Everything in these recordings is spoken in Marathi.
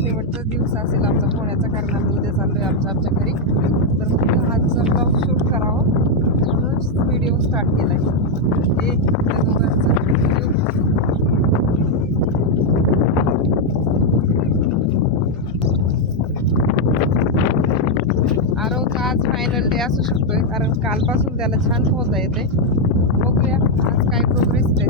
शेवटचा दिवस असेल आमचा पोहण्याचा, कारण आम्ही उद्या चाललो आहे आमच्या घरी. तर मग आजचा ब्लॉग शूट करावं म्हणून व्हिडिओ स्टार्ट केला आहे. आरवचा आज फायनल डे असू शकतोय, कारण कालपासून त्याला छान पोहता येते. बघूया आज काय प्रोग्रेस आहे.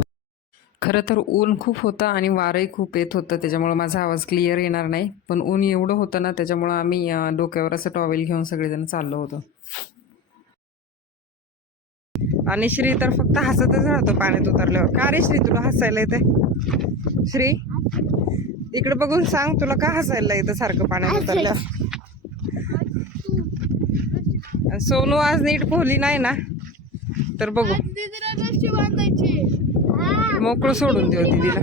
खरं तर ऊन खूप होतं आणि वारंही खूप येत होतं, त्याच्यामुळं माझा आवाज क्लिअर येणार नाही. पण ऊन एवढं होतं ना, त्याच्यामुळं आम्ही डोक्यावर असं टॉवेल घेऊन सगळेजण चाललो होतो. आणि श्री तर फक्त हसतच राहतो पाण्यात उतरल्यावर. का रे श्री, तुला हसायला येते? श्री इकडे बघून सांग, तुला का हसायला येतं सारखं पाण्यात उतरल्यावर? सोनू आज नीट पोहली नाही ना, तर बघू मोकळं सोडून देऊ दीदीला.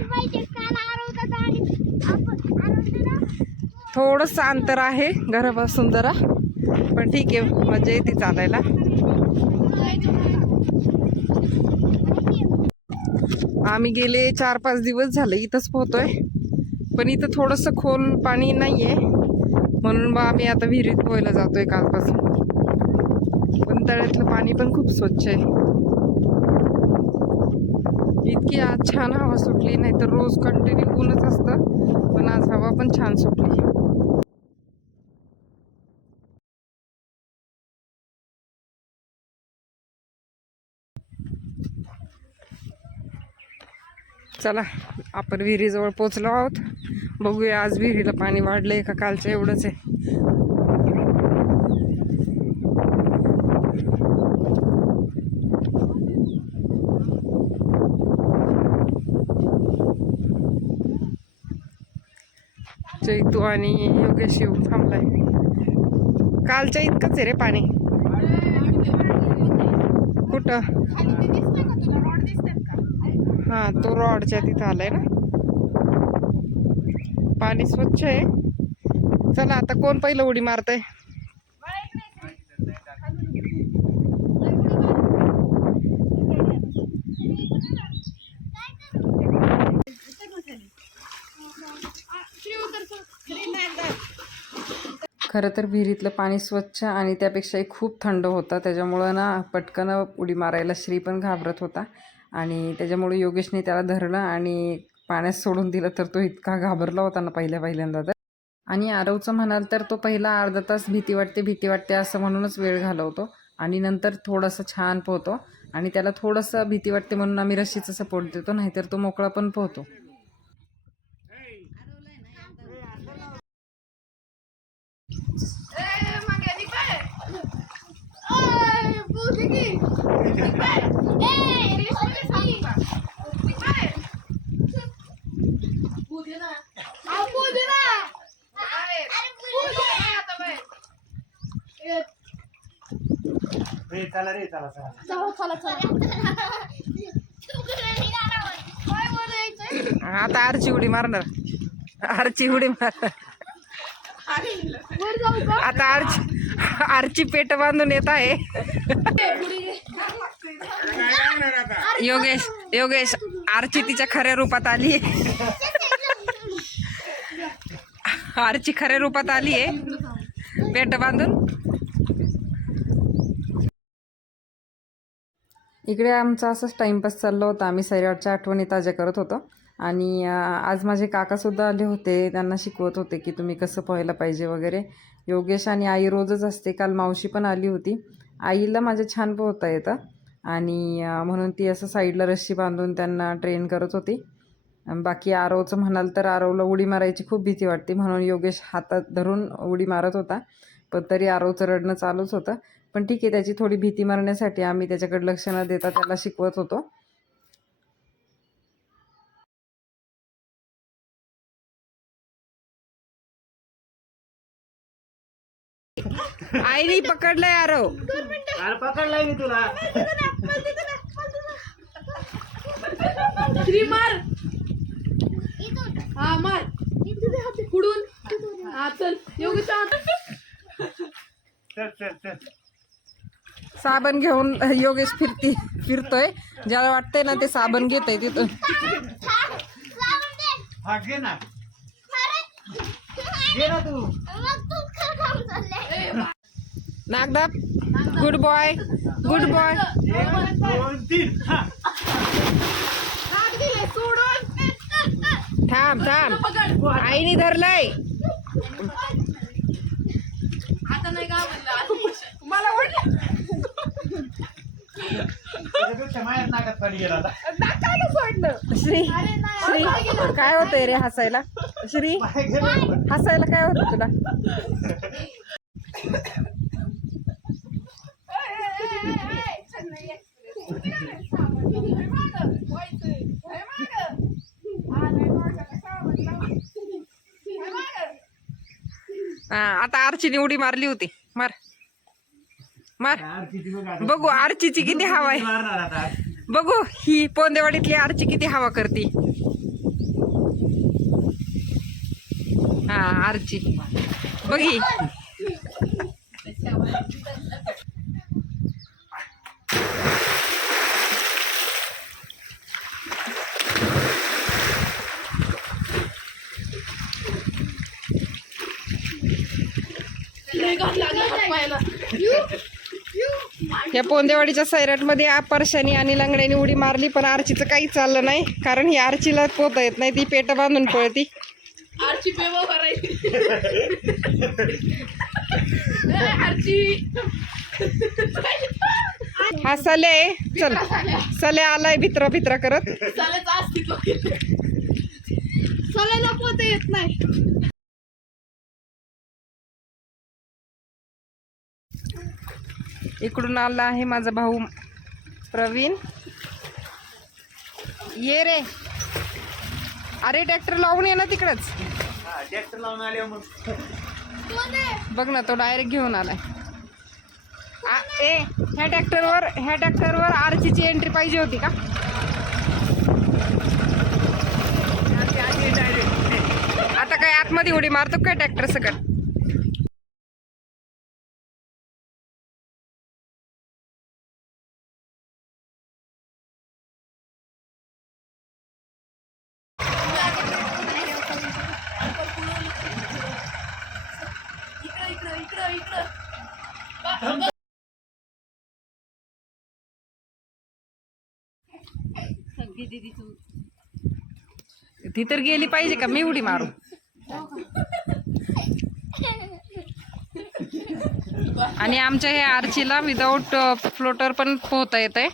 थोडंसं अंतर आहे घरापासून जरा, पण ठीक आहे, मजा येते चालायला. आम्ही गेले 4-5 दिवस झाले इथंच पोहतोय, पण इथं थोडंसं खोल पाणी नाहीये, म्हणून मग आम्ही आता विहिरीत पोहायला जातोय कालपासून. पण तळ्यातलं पाणी पण खूप स्वच्छ आहे. इतकी आज छान हवा सुटली, नाही तर रोज कंटिन्यू ऊनच असतं, पण आज हवा पण छान सुटली. चला आपण विहिरीजवळ पोचलो आहोत. बघूया आज विहिरीला पाणी वाढलंय का कालचं एवढंच आहे. चैतू आणि योगेश येऊ थांबलाय. कालच्या इतकंच आहे रे पाणी. कुठं? हा, तो रॉडच्या तिथं आलाय ना. पाणी स्वच्छ आहे. चला आता कोण पहिलं उडी मारतय? खरं तर विहिरीतलं पाणी स्वच्छ आणि त्यापेक्षाही खूप थंड होतं, त्याच्यामुळं ना पटकन उडी मारायला श्री पण घाबरत होता. आणि त्याच्यामुळे योगेशने त्याला धरलं आणि पाण्यात सोडून दिलं, तर तो इतका घाबरला होता ना पहिल्यांदा तर. आणि आरवचं म्हणाल तर तो पहिला अर्धा तास भीती वाटते असं म्हणूनच वेळ घालवतो, आणि नंतर थोडंसं छान पोहतो. आणि त्याला थोडंसं भीती वाटते म्हणून आम्ही रस्सीचं सपोर्ट देतो, नाहीतर तो मोकळा पण पोहतो. आता आरची उडी मारणार. आरची उडी मार. आता आरची पेट बांधून येत आहे. योगेश आरची तिच्या खऱ्या रूपात आली. आरची खऱ्या रूपात आली आहे पेट बांधून. इकडे आमचा असंच टाइमपास चालला होता. आम्ही सैराटच्या आठवणी ताज्या करत होतो. आणि आज माझे काकासुद्धा आले होते, त्यांना शिकवत होते की तुम्ही कसं पोहायला पाहिजे वगैरे. योगेश आणि आई रोजच असते, काल मावशी पण आली होती. आईला माझ्या छान पोहता येतं, आणि म्हणून ती असं साईडला रस्सी बांधून त्यांना ट्रेन करत होती. बाकी आरवचं म्हणाल तर आरवला उडी मारायची खूप भीती वाटते, म्हणून योगेश हातात धरून उडी मारत होता. पण तरी आरवचं रडणं चालूच होतं. पण ठीक आहे, त्याची थोडी भीती मारण्यासाठी आम्ही त्याच्याकडे लक्ष न देता त्याला शिकवत होतो. आईने पकडलंय आरव. पकडलाय मी तुला. मार. हा मार. पुढून. हा चल. योगेश साबण घेऊन योगेश फिरतोय. ज्याला वाटतंय ना ते साबण घेतय तिथून. घे ना तू. नागदाब गुड बॉय गुड बॉय. 1 2 3 हा. हात दिले सोडून. थांब थांब पकड. आईने धरलंय. आता नाही का मला ओढलं. त्याच्यापेक्षा माझ्याच नाकात पाणी गेला आता. नाकाला सोडलं. श्री श्री काय होतंय रे हसायला. श्री पाय गेले. हसायला काय होतं तुला. हा आता आर्चीने उडी मारली होती. मार मार यार, किती बघ आता. बघू आर्चीची किती हवा आहे. मारणार आता. बघू ही पोंदेवाडीतली आर्ची किती हवा करते. हा आर्ची बघी. या पोंदेवाडीच्या सैराटमध्ये परशानी आणि लंगड्याने उडी मारली पण आर्चीचं काही चाललं नाही कारण ही आर्चीला पोहता येत नाही. ती पेट बांधून पळती. आरची बेवा करायची. आरची हा सले चल सले आलाय भित्रा भित्रा करत. चालायचं अस्तित्व. चालायला पोहता येत नाही. इकडून आला आहे माझा भाऊ प्रवीण. ये रे अरे ट्रॅक्टर लावून ये ना तिकडच. हा, ट्रॅक्टर लावून आले मग. बघ ना तो डायरेक्ट घेऊन आलाय. ह्या ट्रॅक्टरवर आर्चीची एंट्री पाहिजे होती का. आता काय आतमध्ये उडी मारतो काय ट्रॅक्टर सकट. ती तर गेली पाहिजे का मी उडी मारू. आणि आमच्या ह्या आर्चीला विदाऊट फ्लोटर पण पोहता येत आहे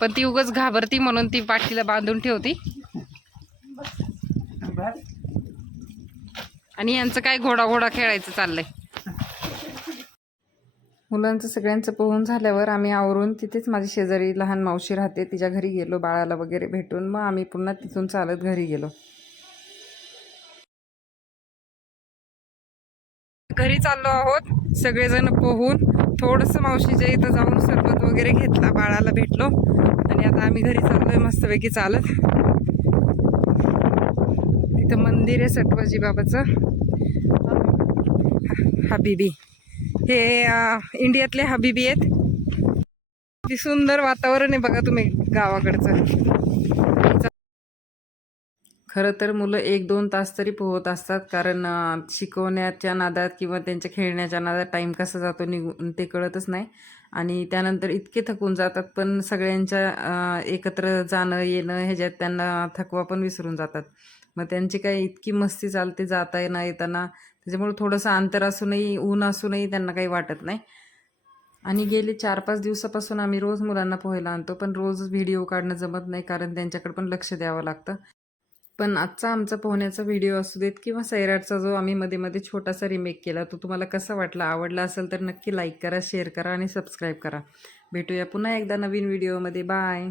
पण ती उगाच घाबरती म्हणून ती पाठीला बांधून ठेवती. आणि यांचं काय घोडा घोडा खेळायचं चाललंय. मुलांचं सगळ्यांचं पोहून झाल्यावर आम्ही आवरून तिथेच माझी शेजारी लहान मावशी राहते तिच्या घरी गेलो बाळाला वगैरे भेटून. मग आम्ही पुन्हा तिथून चालत घरी गेलो. घरी चाललो आहोत सगळेजण पोहून. थोडंसं मावशीच्या इथं जाऊन सरबत वगैरे घेतला बाळाला भेटलो आणि आता आम्ही घरी चाललोय मस्तपैकी चालत. तिथं मंदिर आहे सटवाजी बाबाचं. हबीबी हे इंडियातले हबीबी आहेत. किती सुंदर वातावरण आहे बघा तुम्ही गावाकडचं. खरं तर मुलं 1-2 तास तरी पोहत असतात कारण शिकवण्याच्या नादात किंवा त्यांच्या खेळण्याच्या नादात टाईम कसा जातो निघून ते कळतच नाही. आणि त्यानंतर इतके थकून जातात पण सगळ्यांच्या एकत्र जाणं येणं ह्याच्यात त्यांना थकवा पण विसरून जातात. मग त्यांची काही इतकी मस्ती चालते जाता येणं येताना. त्याच्यामुळे थोडंसं अंतर असूनही ऊन असूनही त्यांना काही वाटत नाही. आणि गेले 4-5 दिवसापासून आम्ही रोज मुलांना पोहायला आणतो पण रोज व्हिडिओ काढणं जमत नाही कारण त्यांच्याकडे पण लक्ष द्यावं लागतं. पण आजचा आमचा पोहण्याचा व्हिडिओ असू देत किंवा सैराटचा जो आम्ही मध्ये मध्ये छोटासा रिमेक केला तो तुम्हाला कसा वाटला. आवडला असेल तर नक्की लाईक करा शेअर करा आणि सबस्क्राईब करा. भेटूया पुन्हा एकदा नवीन व्हिडिओमध्ये. बाय.